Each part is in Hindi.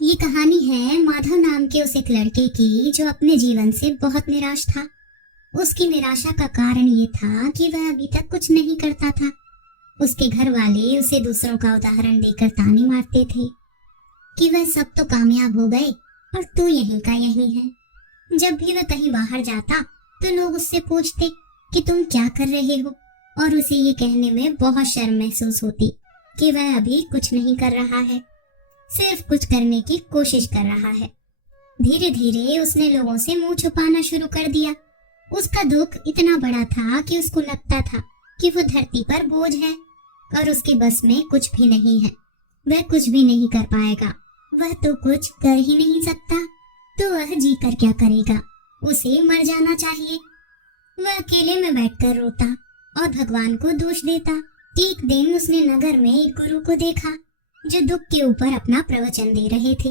ये कहानी है माधव नाम के उस एक लड़के की जो अपने जीवन से बहुत निराश था। उसकी निराशा का कारण ये था कि वह अभी तक कुछ नहीं करता था। उसके घर वाले उसे दूसरों का उदाहरण देकर ताने मारते थे कि वह सब तो कामयाब हो गए और तू यहीं का यहीं है। जब भी वह कहीं बाहर जाता तो लोग उससे पूछते कि तुम क्या कर रहे हो, और उसे ये कहने में बहुत शर्म महसूस होती कि वह अभी कुछ नहीं कर रहा है, सिर्फ कुछ करने की कोशिश कर रहा है। धीरे धीरे उसने लोगों से मुंह छुपाना शुरू कर दिया। उसका दुख इतना बड़ा था कि उसको लगता था कि वो धरती पर बोझ है और उसके बस में कुछ भी नहीं है। वह कुछ भी नहीं कर पाएगा, वह तो कुछ कर ही नहीं सकता, तो वह जी कर क्या करेगा। उसे मर जाना चाहिए। वह अकेले में बैठकर रोता और भगवान को दोष देता। एक दिन उसने नगर में एक गुरु को देखा जो दुख के ऊपर अपना प्रवचन दे रहे थे।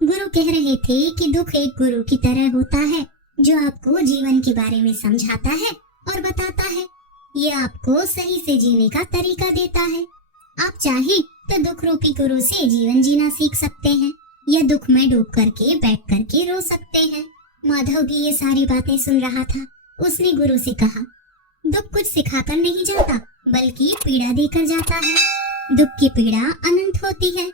गुरु कह रहे थे कि दुख एक गुरु की तरह होता है जो आपको जीवन के बारे में समझाता है और बताता है। ये आपको सही से जीने का तरीका देता है। आप चाहे तो दुख रूपी गुरु से जीवन जीना सीख सकते हैं या दुख में डूब करके बैठ करके रो सकते हैं। माधव भी ये सारी बातें सुन रहा था। उसने गुरु से कहा, दुख कुछ सिखाकर नहीं जाता बल्कि पीड़ा देकर जाता है। दुख की पीड़ा अनंत होती है।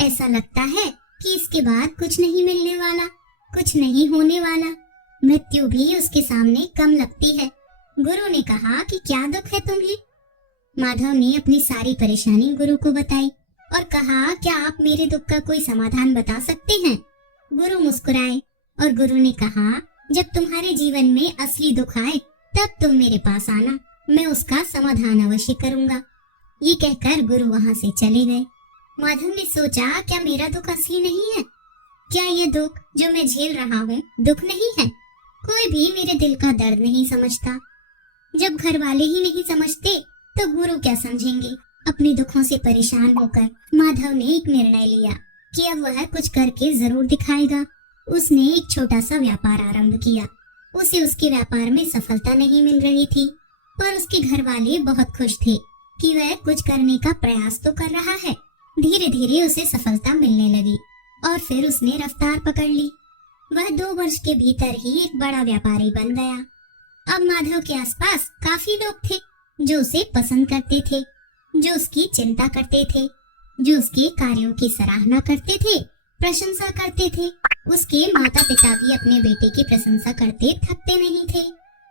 ऐसा लगता है कि इसके बाद कुछ नहीं मिलने वाला, कुछ नहीं होने वाला। मृत्यु भी उसके सामने कम लगती है। गुरु ने कहा कि क्या दुख है तुम्हें? माधव ने अपनी सारी परेशानी गुरु को बताई और कहा, क्या आप मेरे दुख का कोई समाधान बता सकते हैं? गुरु मुस्कुराए और गुरु ने कहा, जब तुम्हारे जीवन में असली दुख आए तब तुम मेरे पास आना, मैं उसका समाधान अवश्य करूंगा। ये कहकर गुरु वहां से चले गए। माधव ने सोचा, क्या मेरा दुख असली नहीं है? क्या ये दुख जो मैं झेल रहा हूँ दुख नहीं है? कोई भी मेरे दिल का दर्द नहीं समझता। जब घर वाले ही नहीं समझते तो गुरु क्या समझेंगे? अपने दुखों से परेशान होकर माधव ने एक निर्णय लिया कि अब वह कुछ करके जरूर दिखाएगा। उसने एक छोटा सा व्यापार आरंभ किया। उसे उसके व्यापार में सफलता नहीं मिल रही थी, पर उसके घर वाले बहुत खुश थे कि वह कुछ करने का प्रयास तो कर रहा है। धीरे धीरे उसे सफलता मिलने लगी और फिर उसने रफ्तार पकड़ ली। वह 2 वर्ष के भीतर ही एक बड़ा व्यापारी बन गया। अब माधव के आसपास काफी लोग थे जो उसे पसंद करते थे, जो उसकी चिंता करते थे, जो उसके कार्यों की सराहना करते थे, प्रशंसा करते थे। उसके माता पिता भी अपने बेटे की प्रशंसा करते थकते नहीं थे।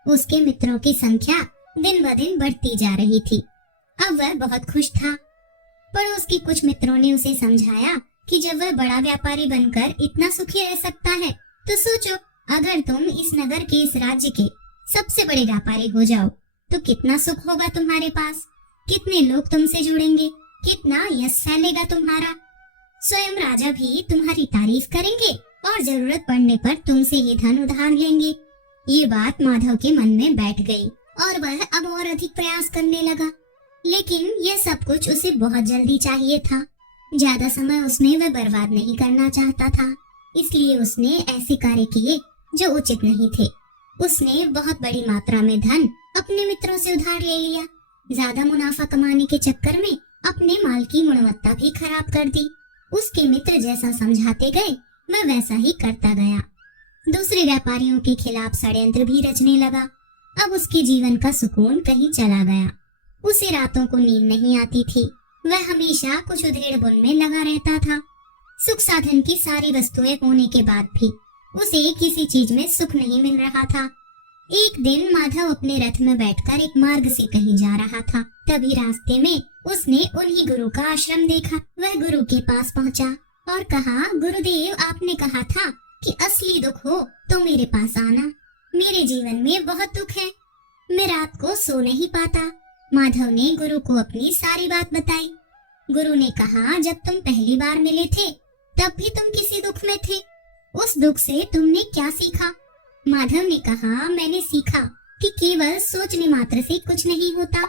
उसके मित्रों की संख्या दिन ब दिन बढ़ती जा रही थी। अब वह बहुत खुश था। पड़ोस के कुछ मित्रों ने उसे समझाया कि जब वह बड़ा व्यापारी बनकर इतना सुखी रह सकता है तो सोचो, अगर तुम इस नगर के, इस राज्य के सबसे बड़े व्यापारी हो जाओ तो कितना सुख होगा तुम्हारे पास, कितने लोग तुमसे जुड़ेंगे, कितना यश फैलेगा तुम्हारा। स्वयं राजा भी तुम्हारी तारीफ करेंगे और जरूरत पड़ने पर तुमसे ही धन उधार लेंगे। ये बात माधव के मन में बैठ गई और वह अब और अधिक प्रयास करने लगा। लेकिन यह सब कुछ उसे बहुत जल्दी चाहिए था। ज्यादा समय उसमें वह बर्बाद नहीं करना चाहता था, इसलिए उसने ऐसे कार्य किए जो उचित नहीं थे। उसने बहुत बड़ी मात्रा में धन अपने मित्रों से उधार ले लिया। ज्यादा मुनाफा कमाने के चक्कर में अपने माल की गुणवत्ता भी खराब कर दी। उसके मित्र जैसा समझाते गए वह वैसा ही करता गया। दूसरे व्यापारियों के खिलाफ षड्यंत्र भी रचने लगा। अब उसके जीवन का सुकून कहीं चला गया। उसे रातों को नींद नहीं आती थी। वह हमेशा कुछ उधेड़-बुन में लगा रहता था। सुख साधन की सारी वस्तुएं होने के बाद भी उसे किसी चीज में सुख नहीं मिल रहा था। एक दिन माधव अपने रथ में बैठकर एक मार्ग से कहीं जा रहा था। तभी रास्ते में उसने उन्हीं गुरु का आश्रम देखा। वह गुरु के पास पहुंचा और कहा, गुरुदेव, आपने कहा था कि असली दुख हो तो मेरे पास आना। मेरे जीवन में बहुत दुख है, मैं रात को सो नहीं पाता। माधव ने गुरु को अपनी सारी बात बताई। गुरु ने कहा, जब तुम पहली बार मिले थे तब भी तुम किसी दुख में थे। उस दुख से तुमने क्या सीखा? माधव ने कहा, मैंने सीखा कि केवल सोचने मात्र से कुछ नहीं होता।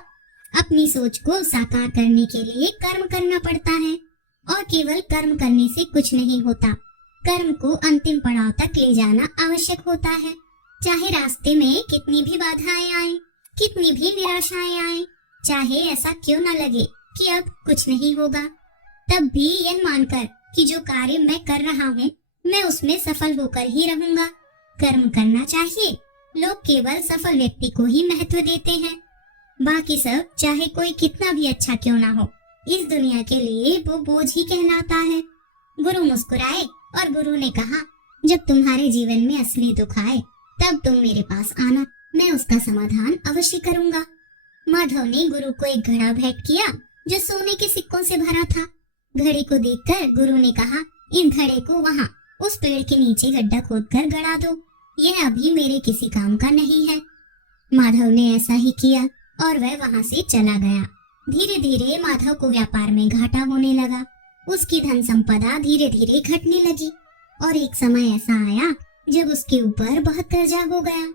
अपनी सोच को साकार करने के लिए कर्म करना पड़ता है और केवल कर्म करने से कुछ नहीं होता। कर्म को अंतिम पड़ाव तक ले जाना आवश्यक होता है। चाहे रास्ते में कितनी भी बाधाएं आए, कितनी भी निराशाएं आए, चाहे ऐसा क्यों न लगे कि अब कुछ नहीं होगा, तब भी यह मानकर कि जो कार्य मैं कर रहा हूँ मैं उसमें सफल होकर ही रहूंगा। कर्म करना चाहिए। लोग केवल सफल व्यक्ति को ही महत्व देते हैं, बाकी सब चाहे कोई कितना भी अच्छा क्यों ना हो, इस दुनिया के लिए वो बोझ ही कहलाता है। गुरु मुस्कुराए और गुरु ने कहा, जब तुम्हारे जीवन में असली दुख आए तब तुम मेरे पास आना, मैं उसका समाधान अवश्य करूंगा। माधव ने गुरु को एक घड़ा भेंट किया जो सोने के सिक्कों से भरा था। घड़े को देखकर गुरु ने कहा, इन घड़े को वहाँ उस पेड़ के नीचे गड्ढा खोदकर गड़ा दो, यह अभी मेरे किसी काम का नहीं है। माधव ने ऐसा ही किया और वह वहाँ से चला गया। धीरे धीरे माधव को व्यापार में घाटा होने लगा। उसकी धन संपदा धीरे धीरे घटने लगी और एक समय ऐसा आया जब उसके ऊपर बहुत कर्जा हो गया।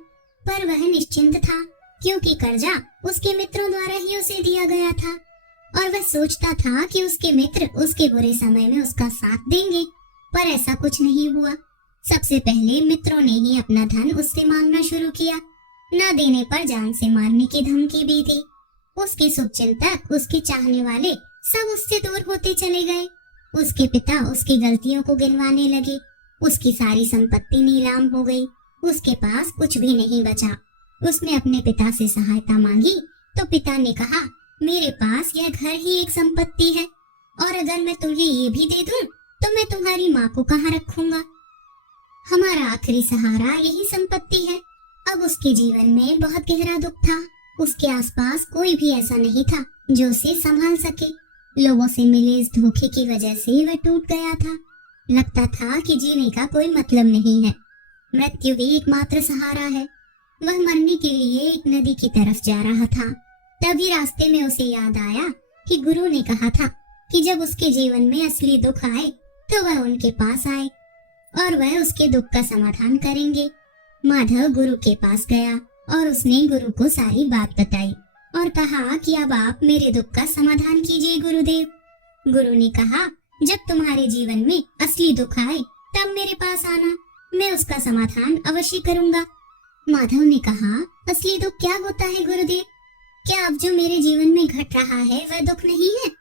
पर वह निश्चिंत था क्योंकि कर्जा उसके मित्रों द्वारा ही उसे दिया गया था और वह सोचता था कि उसके मित्र उसके बुरे समय में उसका साथ देंगे, पर ऐसा कुछ नहीं हुआ। सबसे पहले मित्रों ने ही अपना धन उससे मांगना शुरू किया। न देने पर जान से मारने की धमकी भी दी। उसके शुभचिंतक, उसके चाहने वाले सब उससे दूर होते चले गए। उसके पिता उसकी गलतियों को गिनवाने लगे। उसकी सारी संपत्ति नीलाम हो गई। उसके पास कुछ भी नहीं बचा। उसने अपने पिता से सहायता मांगी तो पिता ने कहा, मेरे पास यह घर ही एक संपत्ति है और अगर मैं तुम्हें ये भी दे दूं तो मैं तुम्हारी माँ को कहाँ रखूंगा। हमारा आखिरी सहारा यही संपत्ति है। अब उसके जीवन में बहुत गहरा दुख था। उसके आसपास कोई भी ऐसा नहीं था जो उसे संभाल सके। लोगों से मिले इस धोखे की वजह से वह टूट गया था। लगता था कि जीने का कोई मतलब नहीं है, मृत्यु ही एकमात्र सहारा है। वह मरने के लिए एक नदी की तरफ जा रहा था। तभी रास्ते में उसे याद आया कि गुरु ने कहा था कि जब उसके जीवन में असली दुख आए तो वह उनके पास आए और वह उसके दुख का समाधान करेंगे। माधव गुरु के पास गया और उसने गुरु को सारी बात बताई और कहा कि अब आप मेरे दुख का समाधान कीजिए गुरुदेव। गुरु ने कहा, जब तुम्हारे जीवन में असली दुख आए तब मेरे पास आना, मैं उसका समाधान अवश्य करूंगा। माधव ने कहा, असली दुख क्या होता है गुरुदेव? क्या अब जो मेरे जीवन में घट रहा है वह दुख नहीं है?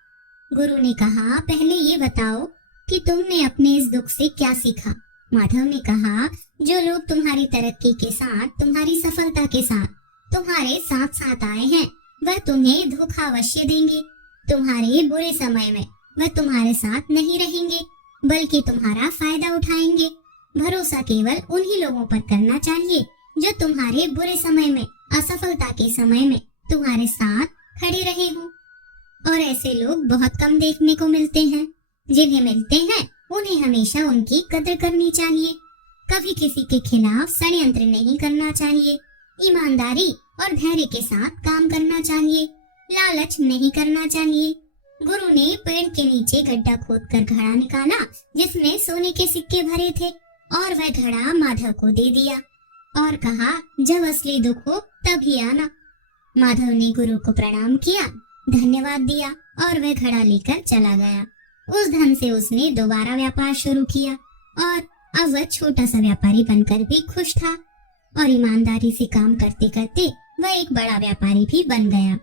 गुरु ने कहा, पहले ये बताओ कि तुमने अपने इस दुख से क्या सीखा। माधव ने कहा, जो लोग तुम्हारी तरक्की के साथ, तुम्हारी सफलता के साथ तुम्हारे साथ साथ आए हैं वह तुम्हें धोखा अवश्य देंगे। तुम्हारे बुरे समय में वह तुम्हारे साथ नहीं रहेंगे बल्कि तुम्हारा फायदा उठाएंगे। भरोसा केवल उन्हीं लोगों पर करना चाहिए जो तुम्हारे बुरे समय में, असफलता के समय में तुम्हारे साथ खड़े रहे हो। और ऐसे लोग बहुत कम देखने को मिलते हैं। जिन्हें मिलते हैं उन्हें हमेशा उनकी कदर करनी चाहिए। कभी किसी के खिलाफ षड्यंत्र नहीं करना चाहिए। ईमानदारी और धैर्य के साथ काम करना चाहिए। लालच नहीं करना चाहिए। गुरु ने पेड़ के नीचे गड्ढा खोदकर घड़ा निकाला जिसमें सोने के सिक्के भरे थे और वह घड़ा माधव को दे दिया और कहा, जब असली दुख हो तभी आना। माधव ने गुरु को प्रणाम किया, धन्यवाद दिया और वह घड़ा लेकर चला गया। उस धन से उसने दोबारा व्यापार शुरू किया और अब वह छोटा सा व्यापारी बनकर भी खुश था और ईमानदारी से काम करते करते वह एक बड़ा व्यापारी भी बन गया।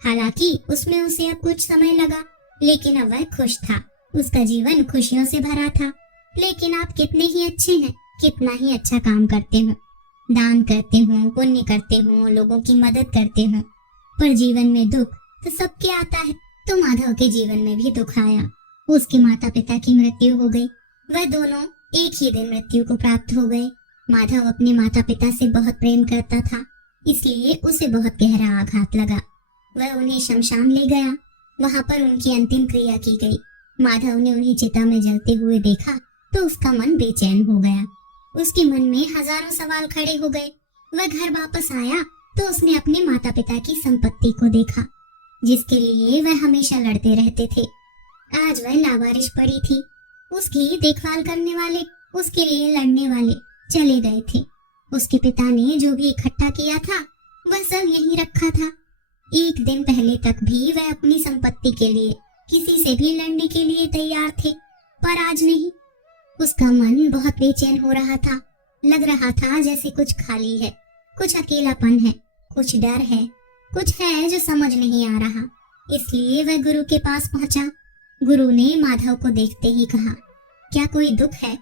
हालांकि उसमें उसे अब कुछ समय लगा, लेकिन अब वह खुश था। उसका जीवन खुशियों से भरा था। लेकिन आप कितने ही अच्छे हैं, कितना ही अच्छा काम करते हो, दान करते हो, पुण्य करते हो, लोगों की मदद करते हो, पर जीवन में दुख तो सबके आता है। तो माधव के जीवन में भी दुख आया। उसके माता पिता की मृत्यु हो गई। वह दोनों एक ही दिन मृत्यु को प्राप्त हो गए। माधव अपने माता पिता से बहुत प्रेम करता था, इसलिए उसे बहुत गहरा आघात लगा। वह उन्हें शमशान ले गया। वहां पर उनकी अंतिम क्रिया की गई। माधव ने उन्हें चिता में जलते हुए देखा तो उसका मन बेचैन हो गया। उसके मन में हजारों सवाल खड़े हो गए। वह घर वापस आया तो उसने अपने माता पिता की संपत्ति को देखा जिसके लिए वह हमेशा लड़ते रहते थे। आज वह लावारिश पड़ी थी। उसकी देखभाल करने वाले, उसके लिए लड़ने वाले चले गए थे। उसके पिता ने जो भी इकट्ठा किया था वह सब यहीं रखा था। एक दिन पहले तक भी वह अपनी संपत्ति के लिए किसी से भी लड़ने के लिए तैयार थे, पर आज नहीं। उसका मन बहुत बेचैन हो रहा था। लग रहा था जैसे कुछ खाली है, कुछ अकेलापन है, कुछ डर है, कुछ है जो समझ नहीं आ रहा। इसलिए वह गुरु के पास पहुंचा। गुरु ने माधव को देखते ही कहा, क्या कोई दुख है?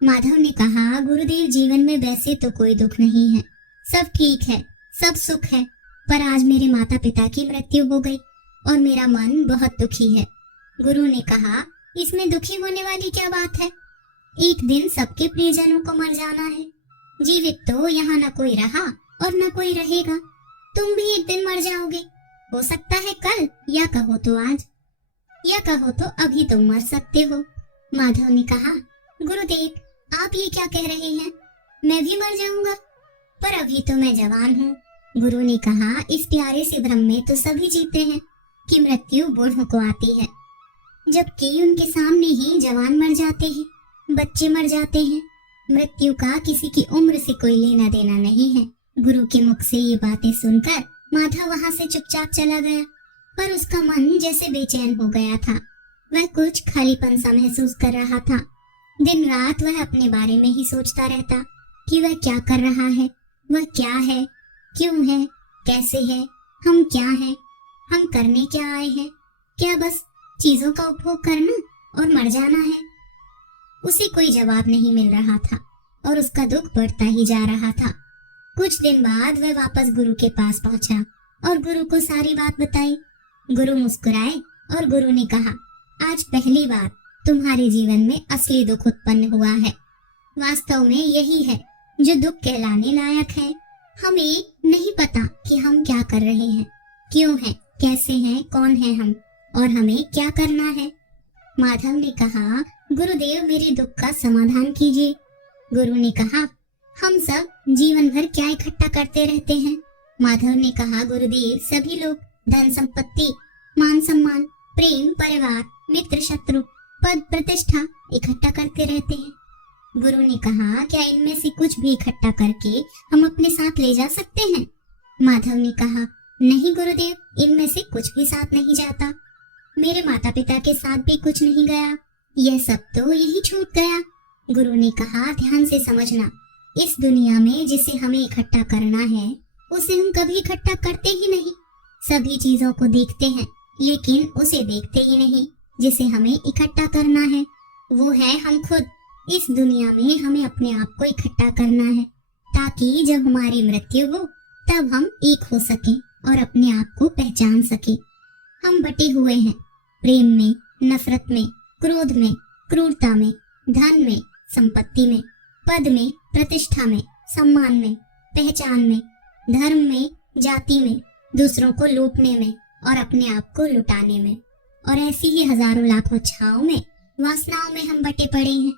माधव ने कहा, गुरुदेव जीवन में वैसे तो कोई दुख नहीं है, सब ठीक है, सब सुख है, पर आज मेरे माता पिता की मृत्यु हो गई और मेरा मन बहुत दुखी है। गुरु ने कहा, इसमें दुखी होने वाली क्या बात है? एक दिन सबके प्रियजनों को मर जाना है। जीवित तो यहाँ न कोई रहा और न कोई रहेगा। तुम भी एक दिन मर जाओगे, हो सकता है कल, या कहो तो आज, या कहो तो अभी तुम मर सकते हो। माधव ने कहा, गुरुदेव आप ये क्या कह रहे हैं? मैं भी मर जाऊंगा, पर अभी तो मैं जवान हूँ। गुरु ने कहा, इस प्यारे से भ्रम में तो सभी जीते हैं कि मृत्यु बूढ़ों को आती है, जबकि उनके सामने ही जवान मर जाते हैं, बच्चे मर जाते हैं। मृत्यु का किसी की उम्र से कोई लेना देना नहीं है। गुरु के मुख से ये बातें सुनकर माधव वहां से चुपचाप चला गया, पर उसका मन जैसे बेचैन हो गया था। वह कुछ खालीपन सा महसूस कर रहा था। दिन रात वह अपने बारे में ही सोचता रहता कि वह क्या कर रहा है, वह क्या है, क्यों है, कैसे है, हम क्या हैं, हम करने क्या आए हैं? क्या बस चीजों का उपभोग करना और मर जाना है? उसे कोई जवाब नहीं मिल रहा था और उसका दुख बढ़ता ही जा रहा था। कुछ दिन बाद वह वापस गुरु के पास पहुंचा और गुरु को सारी बात बताई। गुरु मुस्कुराए और गुरु ने कहा, आज पहली बार तुम्हारे जीवन में असली दुख उत्पन्न हुआ है। वास्तव में यही है जो दुख कहलाने लायक है। हमें नहीं पता कि हम क्या कर रहे हैं, क्यों हैं, कैसे हैं, कौन है हम और हमें क्या करना है। माधव ने कहा, गुरुदेव मेरे दुख का समाधान कीजिए। गुरु ने कहा, हम सब जीवन भर क्या इकट्ठा करते रहते हैं? माधव ने कहा, गुरुदेव सभी लोग धन संपत्ति, मान सम्मान, प्रेम, परिवार, मित्र, शत्रु, पद, प्रतिष्ठा इकट्ठा करते रहते हैं। गुरु ने कहा, क्या इनमें से कुछ भी इकट्ठा करके हम अपने साथ ले जा सकते हैं? माधव ने कहा, नहीं गुरुदेव, इनमें से कुछ भी साथ नहीं जाता। मेरे माता पिता के साथ भी कुछ नहीं गया, यह सब तो यही छूट गया। गुरु ने कहा, ध्यान से समझना, इस दुनिया में जिसे हमें इकट्ठा करना है उसे हम कभी इकट्ठा करते ही नहीं। सभी चीजों को देखते हैं लेकिन उसे देखते ही नहीं जिसे हमें इकट्ठा करना है। वो है हम खुद। इस दुनिया में हमें अपने आप को इकट्ठा करना है ताकि जब हमारी मृत्यु हो तब हम एक हो सकें और अपने आप को पहचान सकें। हम बटे हुए हैं प्रेम में, नफरत में, क्रोध में, क्रूरता में, धन में, संपत्ति में, पद में, प्रतिष्ठा में, सम्मान में, पहचान में, धर्म में, जाति में, दूसरों को लूटने में और अपने आप को लुटाने में, और ऐसी ही हजारों लाखों छाओं में, वासनाओं में हम बटे पड़े हैं।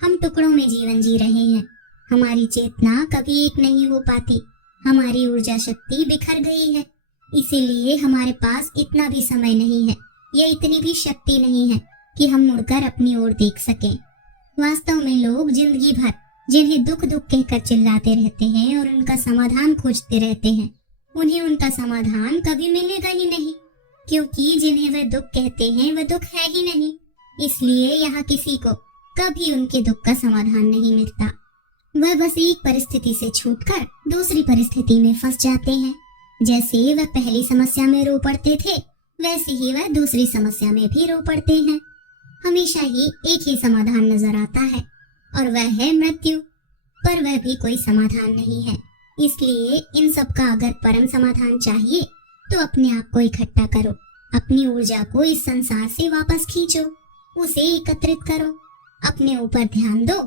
हम टुकड़ों में जीवन जी रहे हैं। हमारी चेतना कभी एक नहीं हो पाती। हमारी ऊर्जा शक्ति बिखर गई है। इसीलिए हमारे पास इतना भी समय नहीं है या इतनी भी शक्ति नहीं है कि हम मुड़कर अपनी ओर देख सकें। वास्तव में लोग जिंदगी भर जिन्हें दुख दुख कहकर चिल्लाते रहते हैं और उनका समाधान खोजते रहते हैं, उन्हें उनका समाधान कभी मिलेगा ही नहीं, क्योंकि जिन्हें वे दुख कहते हैं वह दुख है ही नहीं। इसलिए यहाँ किसी को कभी उनके दुख का समाधान नहीं मिलता। वह बस एक परिस्थिति से छूटकर दूसरी परिस्थिति में फंस जाते हैं। जैसे वह पहली समस्या में रो पड़ते थे, वैसे ही वह दूसरी समस्या में भी रो पड़ते हैं। हमेशा ही एक ही समाधान नजर आता है और वह है मृत्यु, पर वह भी कोई समाधान नहीं है। इसलिए इन सब का अगर परम समाधान चाहिए तो अपने आप को इकट्ठा करो, अपनी ऊर्जा को इस संसार से वापस खींचो, उसे एकत्रित करो, अपने ऊपर ध्यान दो,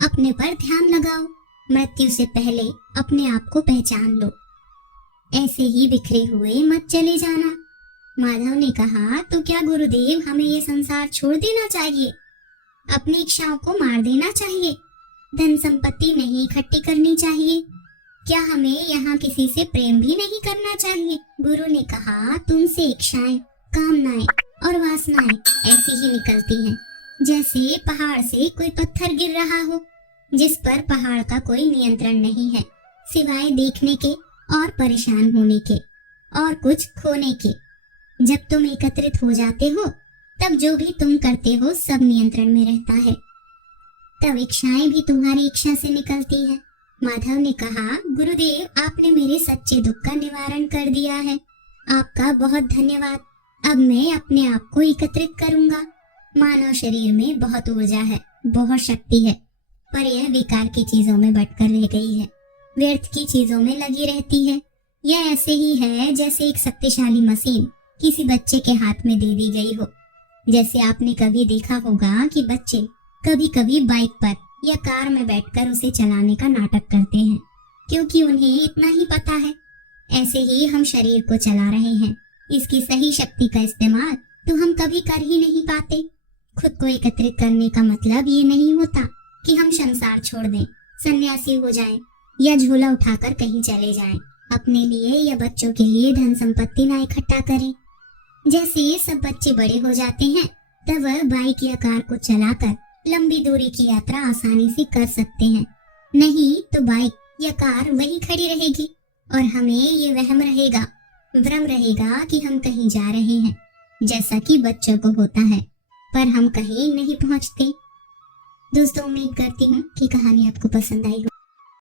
अपने पर ध्यान लगाओ। मृत्यु से पहले अपने आप को पहचान लो। ऐसे ही बिखरे हुए मत चले जाना। माधव ने कहा, तो क्या गुरुदेव हमें ये संसार छोड़ देना चाहिए, अपनी इच्छाओं को मार देना चाहिए, धन संपत्ति नहीं इकट्ठी करनी चाहिए? क्या हमें यहाँ किसी से प्रेम भी नहीं करना चाहिए? गुरु ने कहा, तुमसे इच्छाएं, कामनाएं और वासनाएं ऐसी ही निकलती हैं जैसे पहाड़ से कोई पत्थर गिर रहा हो, जिस पर पहाड़ का कोई नियंत्रण नहीं है सिवाय देखने के और परेशान होने के और कुछ खोने के। जब तुम एकत्रित हो जाते हो तब जो भी तुम करते हो सब नियंत्रण में रहता है। तब इच्छाएं भी तुम्हारी इच्छा से निकलती है। माधव ने कहा, गुरुदेव आपने मेरे सच्चे दुख का निवारण कर दिया है, आपका बहुत धन्यवाद। अब मैं अपने आप को एकत्रित करूंगा। मानव शरीर में बहुत ऊर्जा है, बहुत शक्ति है, पर यह बेकार की चीजों में बटकर रह गई है, व्यर्थ की चीजों में लगी रहती है। यह ऐसे ही है जैसे एक शक्तिशाली मशीन किसी बच्चे के हाथ में दे दी गई हो। जैसे आपने कभी देखा होगा कि बच्चे कभी कभी बाइक पर या कार में बैठकर उसे चलाने का नाटक करते हैं, क्योंकि उन्हें इतना ही पता है। ऐसे ही हम शरीर को चला रहे हैं, इसकी सही शक्ति का इस्तेमाल तो हम कभी कर ही नहीं पाते। खुद को एकत्रित करने का मतलब ये नहीं होता कि हम संसार छोड़ दें, सन्यासी हो जाएं या झोला उठाकर कहीं चले जाएं, अपने लिए या बच्चों के लिए धन संपत्ति ना इकट्ठा करें। जैसे सब बच्चे बड़े हो जाते हैं तब वह बाइक या कार को चलाकर लंबी दूरी की यात्रा आसानी से कर सकते हैं, नहीं तो बाइक या कार वहीं खड़ी रहेगी और हमें ये भ्रम रहेगा कि हम कहीं जा रहे हैं, जैसा कि बच्चों को होता है, पर हम कहीं नहीं पहुंचते। दोस्तों, उम्मीद करती हूँ कि कहानी आपको पसंद आई हो।